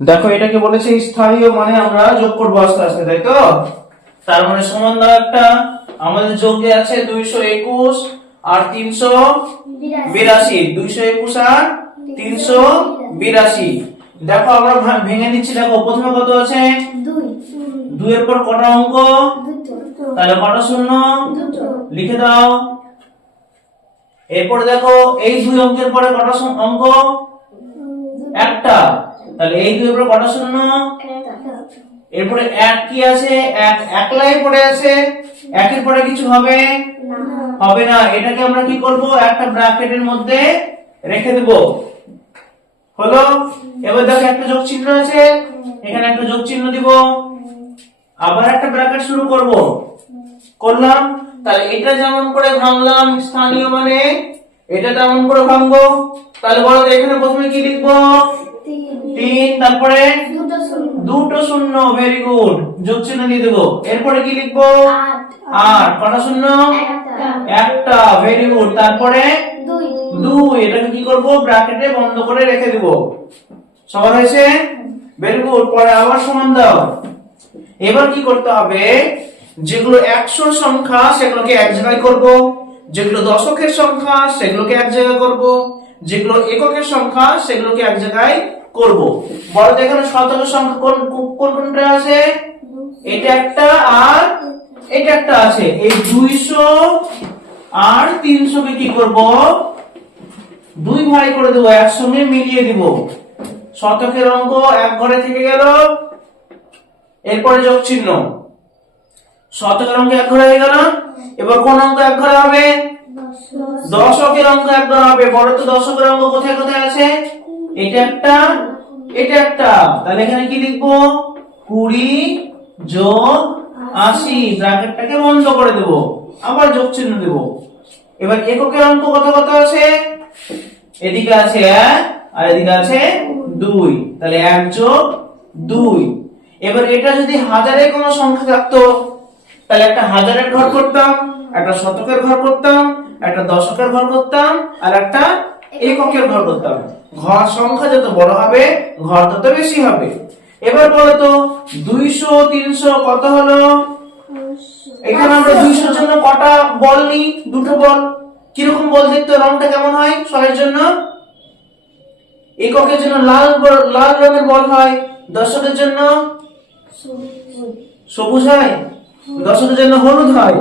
দেখো এটাকে বলেছে স্থানীয় মানে আমরা যোগ করবো আস্তে আস্তে, তাই তো? তার মানে সমান দাও একটা, আমাদের যোগে আছে 221 আর 382, 221 আর 382। দেখো আমরা ভেঙে নিচ্ছি। দেখো প্রথমে কত আছে? 2 এর পর কটা অঙ্ক? তাহলে কটা শূন্য লিখে দাও। এরপর দেখো এই 2 অঙ্কের পরে কটা অঙ্ক? একটা। তাহলে এই 2 এর পর কটা শূন্য? এরপরে এক কি আছে? এক একলাই পড়ে আছে, একের পরে কিছু হবে হবে না। এটাকে আমরা কি করব? একটা ব্র্যাকেটের মধ্যে রেখে দেব। হলো? এবার দেখো একটা যোগ চিহ্ন আছে, এখানে একটা যোগ চিহ্ন দিব, আবার একটা ব্র্যাকেট শুরু করব। করলাম। তাহলে এটা যেমন করে ভাঙলাম স্থানীয় মানে, এটা তেমন করে ভাঙবো। তাহলে বলো তো এখানে প্রথমে কি লিখবো? 3, তারপরে দুটো শূন্য। ভেরি গুড, যোগ চিহ্ন দিয়ে দেবো। এরপরে কি লিখবো? 8, কটা শূন্য? একটা। Very good. তারপরে 2, এটাকে কি করব? ব্র্যাকেটে বন্ধ করে রেখে দেব। সমান হয়েছে? Very good. পরে আবার সমান দাও। এবার কি করতে হবে? যেগুলো 100 সংখ্যা সেগুলোকে এক জায়গায় করব, যেগুলো দশকের সংখ্যা সেগুলোকে এক জায়গায় করব, যেগুলো এককের সংখ্যা সেগুলোকে এক জায়গায় করব। বড় এখানে শতকের সংখ্যা কোনটা আছে? এটা একটা আর এটা একটা আছে। এই 200 আর 300 কে কি করব? দুই ভাগ করে দেব, একসঙ্গে মিলিয়ে দিব। শতকের অঙ্ক এক ঘরে থেকে গেল, এরপরে যোগ চিহ্ন। শতকের অঙ্ক এক ঘরে হয়ে গেল। এবার কোন অঙ্ক এক ঘরে হবে? দশকের অঙ্ক এক ঘরে হবে। বড় তো দশকের অঙ্ক কোথায় কোথায় আছে? এটা একটা, এটা একটা। তাহলে এখানে কি লিখবো? 20 যোগ 80, ব্র্যাকেটটাকে বন্ধ করে দেব, আবার যোগ চিহ্ন দেব। এবার এককের অঙ্ক কত কত আছে? এদিকে আছে 1 আর এদিকে আছে 2, তাহলে 1 যোগ 2। এবার এটা যদি হাজারে কোনো সংখ্যা থাকতো, তাহলে একটা হাজারের ঘর করতাম, একটা শতকের ঘর করতাম, একটা দশকের ঘর করতাম, আর একটা এককের ঘর করতাম। ঘর সংখ্যা যত বড় হবে ঘর তত বেশি হবে। এবার বলো তো 200 300 কত হলো? এখানে আমরা 200 এর জন্য কটা বল নিই? দুটো বল। কিরকম বল দেখতে? রংটা কেমন হয় সবার জন্য? এককের জন্য লাল রঙের বল হয়, দশকের জন্য সবুজ হয়, দশকের জন্য হলুদ হয়,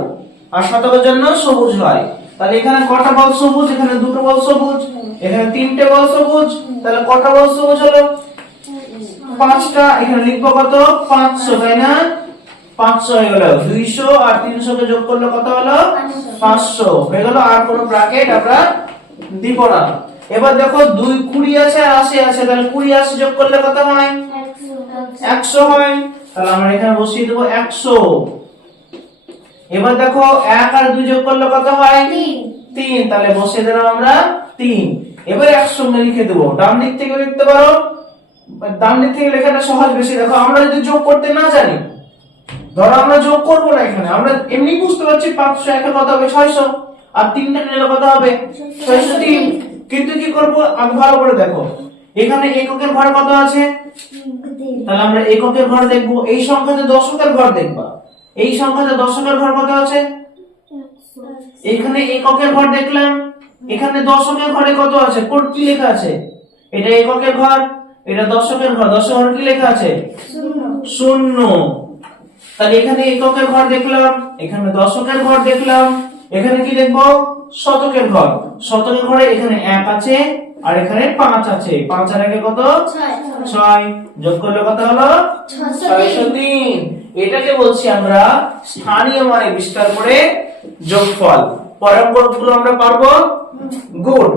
আর শতকের জন্য সবুজ হয়। তাহলে এখানে কটা বল সবুজ? এখানে দুটো বল সবুজ, এখানে তিনটে বল সবুজ। তাহলে কটা বল সবুজ হলো? 5টা। এখানে লিখবো কত? 500, তাই না? 500 হয়ে গেল। 200 আর 300 কে যোগ করলে কত হলো? 500 হয়ে গেল। আর কোনো ব্র্যাকেট আমরা দিব না। এবার দেখো 20 আছে আর 80 আছে, তাহলে 20 80 যোগ করলে কত হয়? 100 হয়। তাহলে আমরা এখানে বসিয়ে দেব 100। এবার দেখো 1 আর 2 যোগ করলে কত হয়? 3, তাহলে বসিয়ে দিলাম আমরা 3। এবার একসঙ্গে লিখে দেবো। ডান দিক থেকে লিখতে পারো, ডান দিক থেকে লেখাটা সহজ বেশি। দেখো আমরা যদি যোগ করতে না জানি, ধরো আমরা যোগ করব না, এখানে আমরা এমনি বুঝতে পারছি 500 একে কত হবে? 600, আর 3টা নিলে কত হবে? 603। কিন্তু কি করব? আগে ভালো করে দেখো, এখানে এককের ঘর কত আছে? তাহলে আমরা এককের ঘর দেখব। এই সংখ্যাতে দশকের ঘর দেখবা। এই সংখ্যাতে দশকের ঘর কত আছে? এখানে এককের ঘর দেখলাম, এখানে দশকের ঘরে কত আছে? কোড কি লেখা আছে? এটা এককের ঘর, এটা দশকের ঘর। দশকের ঘর কি লেখা আছে? 0। তাহলে এখানে এককের ঘর দেখলাম, এখানে দশকের ঘর দেখলাম, এখানে কি দেখবো? শতকের ঘর। শতকের ঘরে এখানে 1 আছে আর এখানে 5 আছে। 5 আর 1 কত? 6। যোগ করলে কত হলো? 603। এটাকে বলছি আমরা স্থানীয় মানে বিস্তার করে যোগফল। পরের অঙ্কগুলো আমরা পারবো? গুড।